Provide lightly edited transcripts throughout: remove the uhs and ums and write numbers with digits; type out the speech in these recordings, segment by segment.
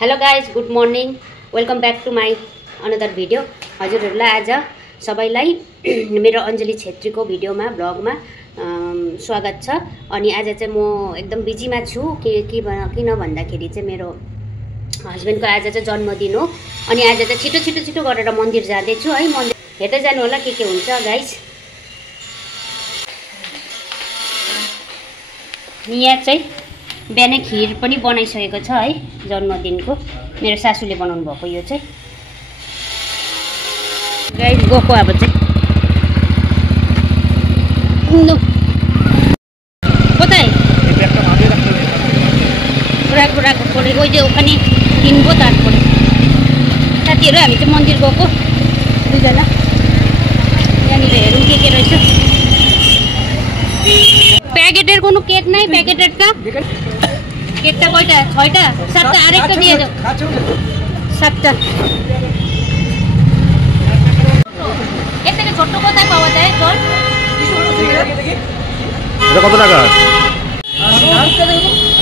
Hello guys, good morning, welcome back to my another video. हजुरहरूलाई आज सबैलाई मेरो अञ्जली छेत्रीको भिडियोमा ब्लगमा स्वागत छ। अनि आज चाहिँ म एकदम बिजीमा छु किन भन्दाखेरि चाहिँ मेरो हस्बेन्डको आज चाहिँ जन्मदिन हो। अनि आज चाहिँ छिटो गरेर मन्दिर जाँदैछु है। मन्दिर हेर्दै जानु होला के हुन्छ गाइज। यहाँ चाहिँ बिहानै खिर पनि बनाइसकेको छ है जन्मदिनको। मेरो सासूले बनाउनु भएको यो चाहिँ गाइस गएको अब चाहिँ कता है राखो परेको जो ओखाने किनको तार पऱ्यो। साथीहरू हामी चाहिँ मन्दिर गएको दुईजना। यहाँनिर हेरौँ के रहेछ। প্যাকেটের কোনো কেক নাই। প্যাকেটেরটা কেকটা কয়টা? 6টা 7টা আরেকটা দিয়ে দাও। 7টা। এর থেকে ছোট কোথায় পাওয়া যায়? চল এটা কত টাকা?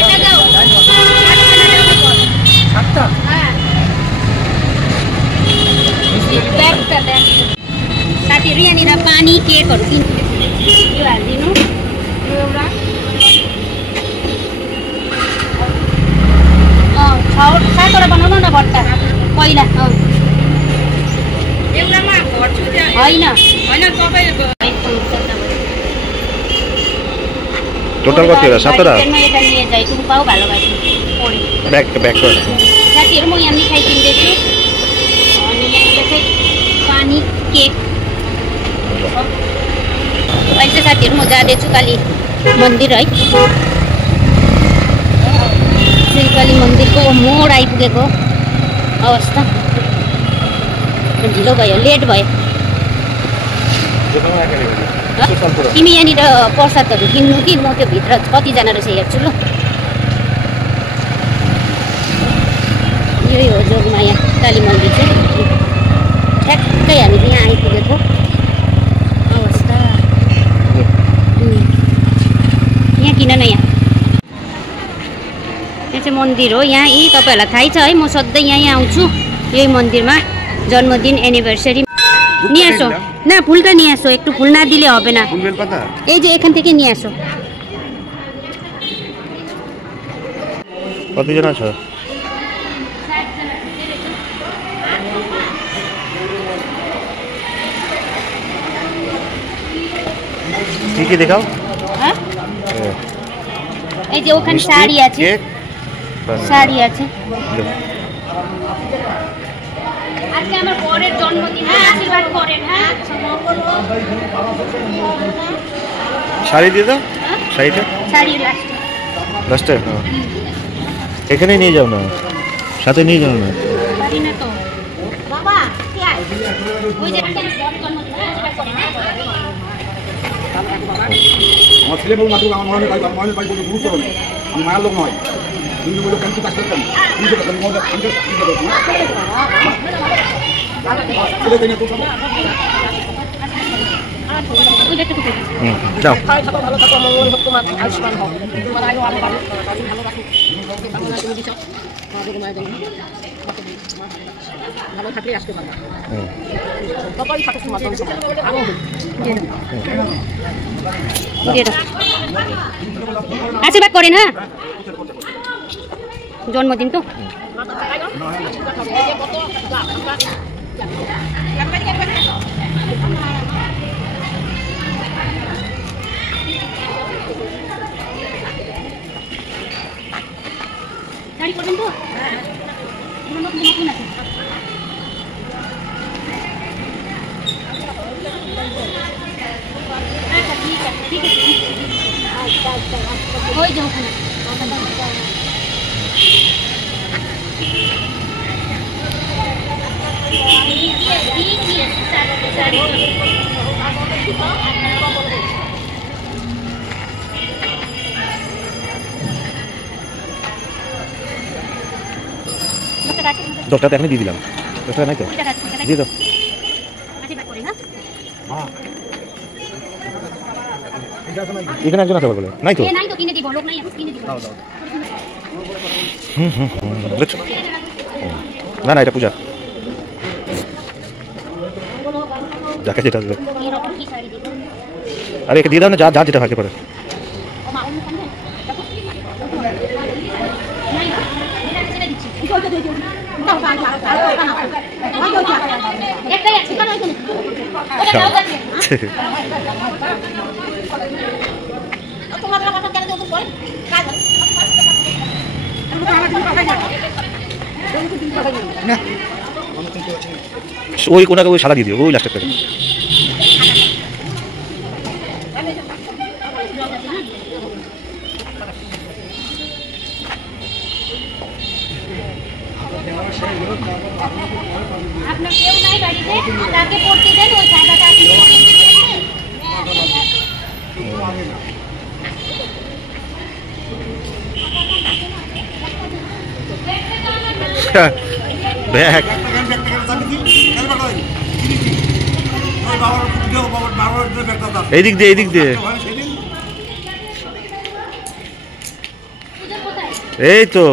এটা দাও। 7টা। হ্যাঁ ব্যাগটা দেন। साथीहरु यहाँनिर पानी केकहरु किन्छु। यो हाल्दिनु। एउटा 7वटा बनाउनु न बट्टा पहिला। एउटामा भर्छु हैन तपाईको टोटल कति हो? 7वटा। एउटा निয়ে যাই তুমি পাও ভালো গাছি পড়ি ব্যাগ কর। साथीहरु म यहाँ मिठाई किन्दैछु। अनि यहाँ चाहिँ पानी केक। अहिले चाहिँ साथीहरु म जाँदैछु काली मन्दिर है। काली मन्दिरको मोड आइपुगेको अवस्था। ढिलो भयो, लेट भयो। तिमी यहाँनिर प्रसादहरू किन्नु कि म त्यो भित्र कतिजना रहेछ हेर्छु ल। यही हो जोगमाया काली मन्दिर चाहिँ। ठ्याक्कै हामी यहाँ आइपुगेको अवस्था। यहाँ किन न यहाँ चाहिँ मन्दिर हो। यहाँ यी तपाईहरुलाई थाहै छ है, म सधैँ यहीँ आउँछु यही मन्दिरमा। जन्मदिन एनिभर्सरी নিয়ে আসো না, ফুলটা নিয়ে আসো। একটু ফুল না দিলে হবে না। এই যে এখান থেকে নিয়ে আসো। কতজন আছো? কি দেখাও। হ্যাঁ এই যে ওখানে শাড়ি আছে, শাড়ি আছে। আজকে আমার বরের জন্মদিন, আশীর্বাদ করেন। হ্যাঁ শাড়ি দিয়ে দাও। শাড়িটা শাড়ি লাস্টে এখানে নিয়ে যাও না, সাথে নিয়ে যাও না। পারি না তো বাবা। ওই যে জন্মদিন আশীর্বাদ করেন। আমার ছেলে বউ মাত্র আমার মনে পাই বলে গুরুত্ব হবে। আমি মায়ের লোক নয়, কিন্তু বলে কেন কাজ করতাম বুঝতে পারতাম। মনে যাও ভালো থাকো, মঙ্গল হোক, তোমার আয়ুষ্মান হোক, তোমার আয়ু আরো ভালো রাখো। তুমি দিছো ভালো থাকলে আসতে পারবা। সবাই থাকো তোমার আরো আশীর্বাদ করেন। হ্যাঁ জন্মদিন তো গাড়ি করবেন তো। নতুন আছে। আচ্ছা ঠিক আছে ওই যে ওখানে দশটা এখানে দিয়ে দিলাম। 10 টাকা নাই তো দিয়ে দাও। এখানে একজন আছে বলে নাই তো। নাই তো কিনে দিব, লোক নাই, কিনে দিব। দাও দাও। না না, এটা পূজা। যাকে যেটা দেবে। আরে একে দিয়ে দাও না, যা যা যেটা ভাগে পড়ে। ওই কোনাকে ওই সাদা দিয়ে দিও, ওই লাস্টের করে। আপনার কেউ নাই বাড়িতে, তাকে পড়তে দেন, ওই সাদাটা আপনি পড়ে দিবেন। ব্যাগ এই দিক দিয়ে, এই দিক দিয়ে, এই তো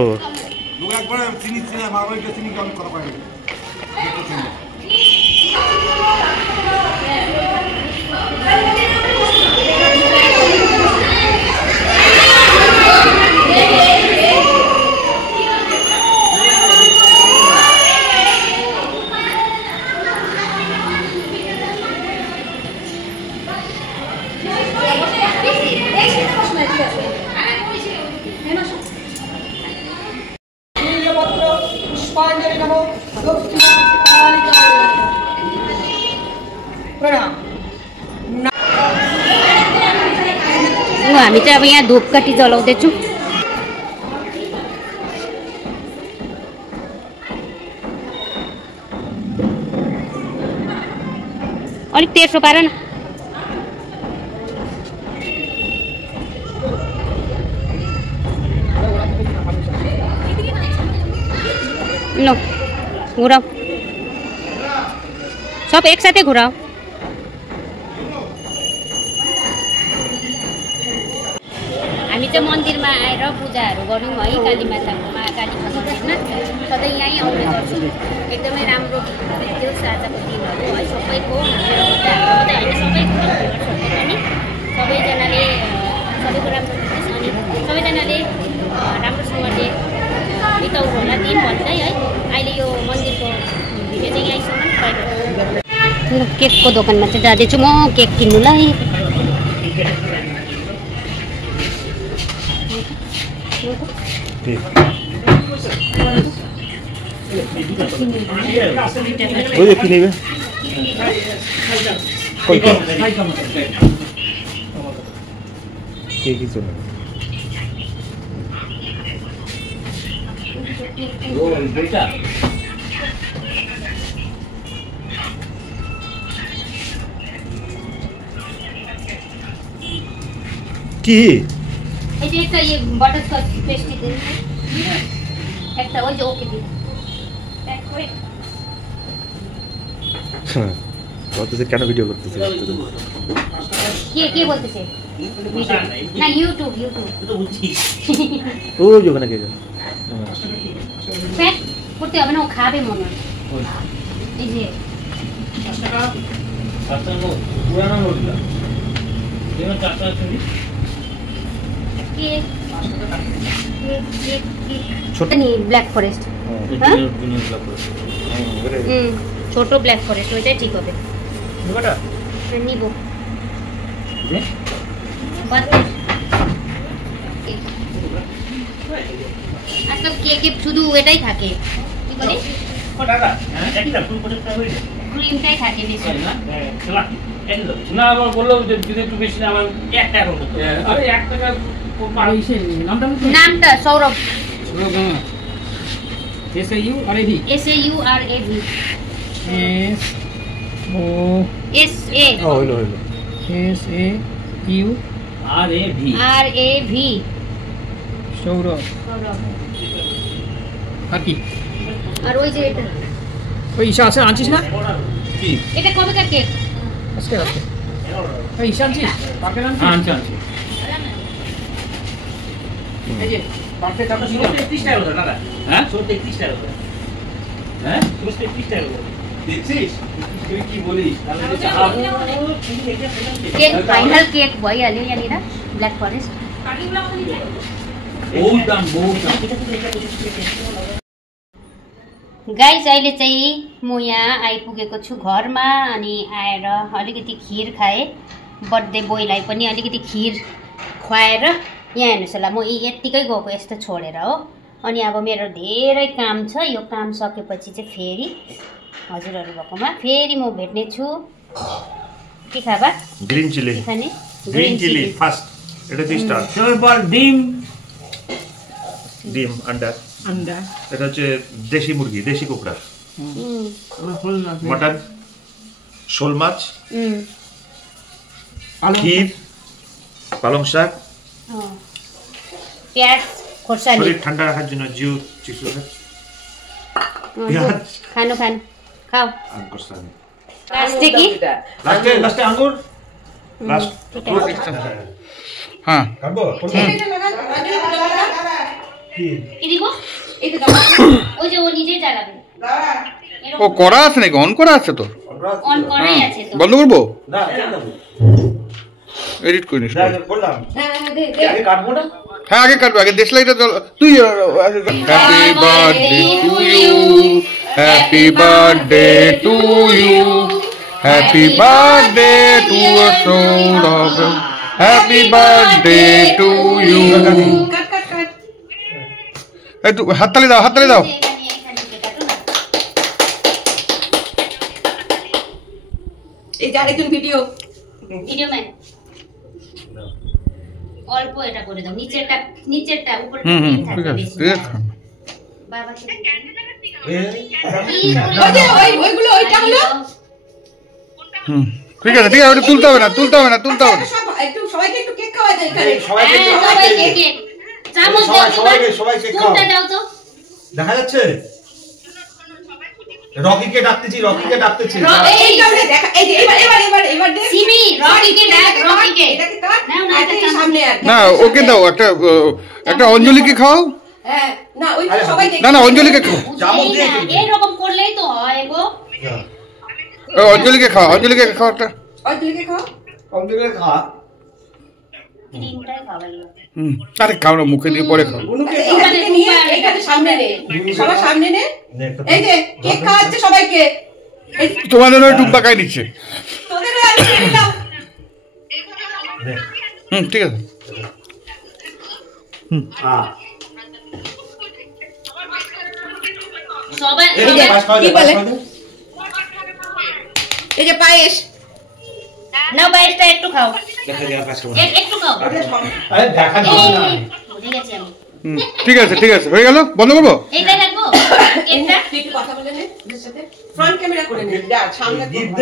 हामी चाहिँ अब यहाँ धूपकाठी जलाउँदैछु। अलिक तेर्सो पार न। लो घुराऊ, सब एकसाथै घुराऊ। हामी चाहिँ मन्दिरमा आएर पूजाहरू गऱ्यौँ है, काली माताको महाकाली मन्दिरमा। सधैँ यहीँ आउने गर्छु। एकदमै राम्रो थियो आजको दिनहरू है। सबैको मेरो मात्रै होइन, सबैको पनि सबैजनाले सबैको राम्रो बित्योस् अनि सबैजनाले राम्रोसँगले बिताउनु होला दिन भन्दै है। अहिले यो मन्दिरको भिडियो चाहिँ यहीँसम्म भयो। केकको दोकानमा चाहिँ जाँदैछु म केक किन्नुलाई। কি এটা একটা এই বাটারস্কচ পেস্ট্রি দিন, একটা ওই যে ওকে দিন প্যাক করে। বলতেছে কেন ভিডিও করতেছে? কে কে বলতেছে? না ইউটিউব, ইউটিউব তো বুঝছি। ও ওখানে কে প্যাক করতে হবে না, ও খাবে মনে হয়। এই যে 10 টাকা 7 টাকা পুরানো নোটটা যেন 4 টাকা চলি কেক ছোট নি ব্ল্যাক ফরেস্ট। হ্যাঁ ছোট ব্ল্যাক ফরেস্ট ওইটাই ঠিক হবে। নিবটা নিব আজকাল কেকে শুধু এটাই থাকে, কি বলে ক্রিমটাই থাকে বেশি না। আবার বললো যদি একটু বেশি না, আমার 1 টাকা আরে 1 টাকা নামটা সৌরভ। SAU আর AV SAU আর AV SA হইলো SAU আর AV সৌরভ। আর কি আর ওই যে এটা ওই ঈশা আছে আনছিস না? কি এটা কবেকার কেক? আজকে আজকে ওই ঈশা আনছিস? পাকের আনছিস? আনছি এই যে পার্ফেক্ট আপনি 33 টাকা দাদা। হ্যাঁ 33 টাকা হ্যাঁ দেখছিস তুই কি বলিস केक फाइनल केक भइहाल्यो यहाँनिर ब्ल्याक फरेस्ट गाइस अहिले चाहिँ म यहाँ आइपुगेको छु घरमा अनि आएर अलिकति खिर खाएँ बर्थडे बोयलाई पनि अलिकति खिर खुवाएर यहाँ हेर्नुहोस् होला म यत्तिकै गएको यस्तो छोडेर हो अनि अब मेरो धेरै काम छ यो काम सकेपछि चाहिँ फेरि हजुरहरू भएकोमा फेरि म भेट्ने छु के खाबा ग्रीन चिली खाने ग्रीन चिली फास्ट এটা তো স্টার তারপর ডিম ডিম अंडा এটা হচ্ছে দেশি মুরগি দেশি কুকুড়া মটন শোল মাছ ক্ষীর পালং শাক प्याज खोर्सानी শরীর ঠান্ডা রাখার জন্য জিউ চিকু পেঁয়াজ खानु खानु खाओ আর কোরসানি लास्टे की লাস্টে আঙ্গুর লাস্ট हाँ খাবো इदिको ওই যে ও নিজে জ্বালাবে ও করা আছে নাকি অন করা আছে তো অন করাই আছে তো বন্ধ করবো না এডিট করে নিস বললাম আগে কাটবো না হ্যাঁ আগে কাটবে আগে দেশলাইটা তুই happy birthday to you happy birthday to you happy birthday to Sourav happy birthday to you একটু হাততালি দাও এই যে আরেকজন ভিডিও ম্যান অল্প এটা করে দাও নিচেরটা উপরে ঠিক আছে ঠিক আছে বাবা ওইগুলো ওইটা হলো ঠিক আছে ওটা তুলতে হবে না একটু সবাইকে একটু কেক খাওয়া যায় এখানে সবাইকে কেক চামচ দাও সবাই কেক খাও কোনটা দাও তো দেখা যাচ্ছে রকিকে ডাকতেছি এই কারণে দেখা এই যে এবার দেখ সিমি রকিকে ডাক রকিকে এটাকে কাট নাও না এটা সামনে আর না ওকে দাও একটা অঞ্জলিকে খাও হ্যাঁ না ওই সবাই দেখ না অঞ্জলিকে খাও চামচ দিয়ে এই রকম করলেই তো হয় গো অঞ্জলিকে খাও একটা অঞ্জলিকে খাও ক্রিমটাই খাওয়াইও আরে খাও না মুখে দিয়ে পরে খাও এখানে নিয়ে এখানে সামনে নে সবার সামনে নে এই যে কেক খাওয়াচ্ছে সবাইকে তোমাদের ওই টুক পাকাই নিচ্ছে তোদের আর দাও ঠিক আছে সবাই কি বলে এই যে পায়েস নাও পায়েসটা একটু খাও একটু খাও আরে দেখা যাচ্ছে না বুঝে গেছি আমি ঠিক আছে হয়ে গেল বন্ধ করবো এইটা রাখবো এটা একটু কথা বলে নে এর সাথে ফ্রন্ট ক্যামেরা করে নে যা সামনে গিফট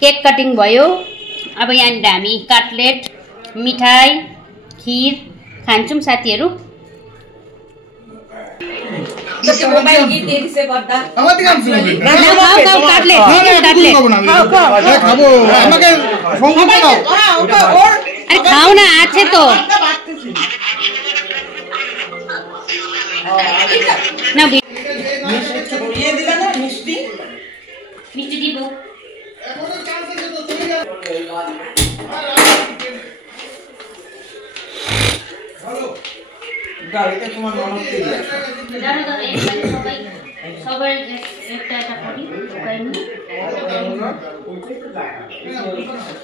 केक कटिङ भयो अब यहाँनिर हामी कटलेट मिठाई खिर खान्छौँ साथीहरू मोबाइल गीत दे दिसे बद्दा আমার দিকে আমি खाऊ कटलेट খাবো আমাকে সঙ্গ দাও अरे खाऊ न আছে তো না ये दिला ना मिष्टी মিষ্টি দিব গাড়িতে তোমার ননদকে দিয়া জানো তো সবাই সবাই একটা একটা করি কাইনি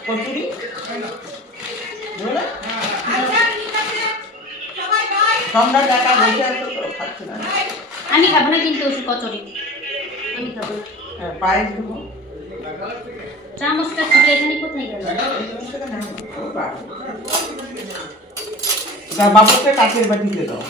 কচুরি সবাই বাই আমরা টাকা বসে আসো তো খাচ্ছি না আমি খাবো না কিন্তু ওই কচুরি আমি খাবো না পায়েস দেবো চামচটা ছিল এখানে কোথায় গেল বাবুকে কাঠের বাটিতে দাও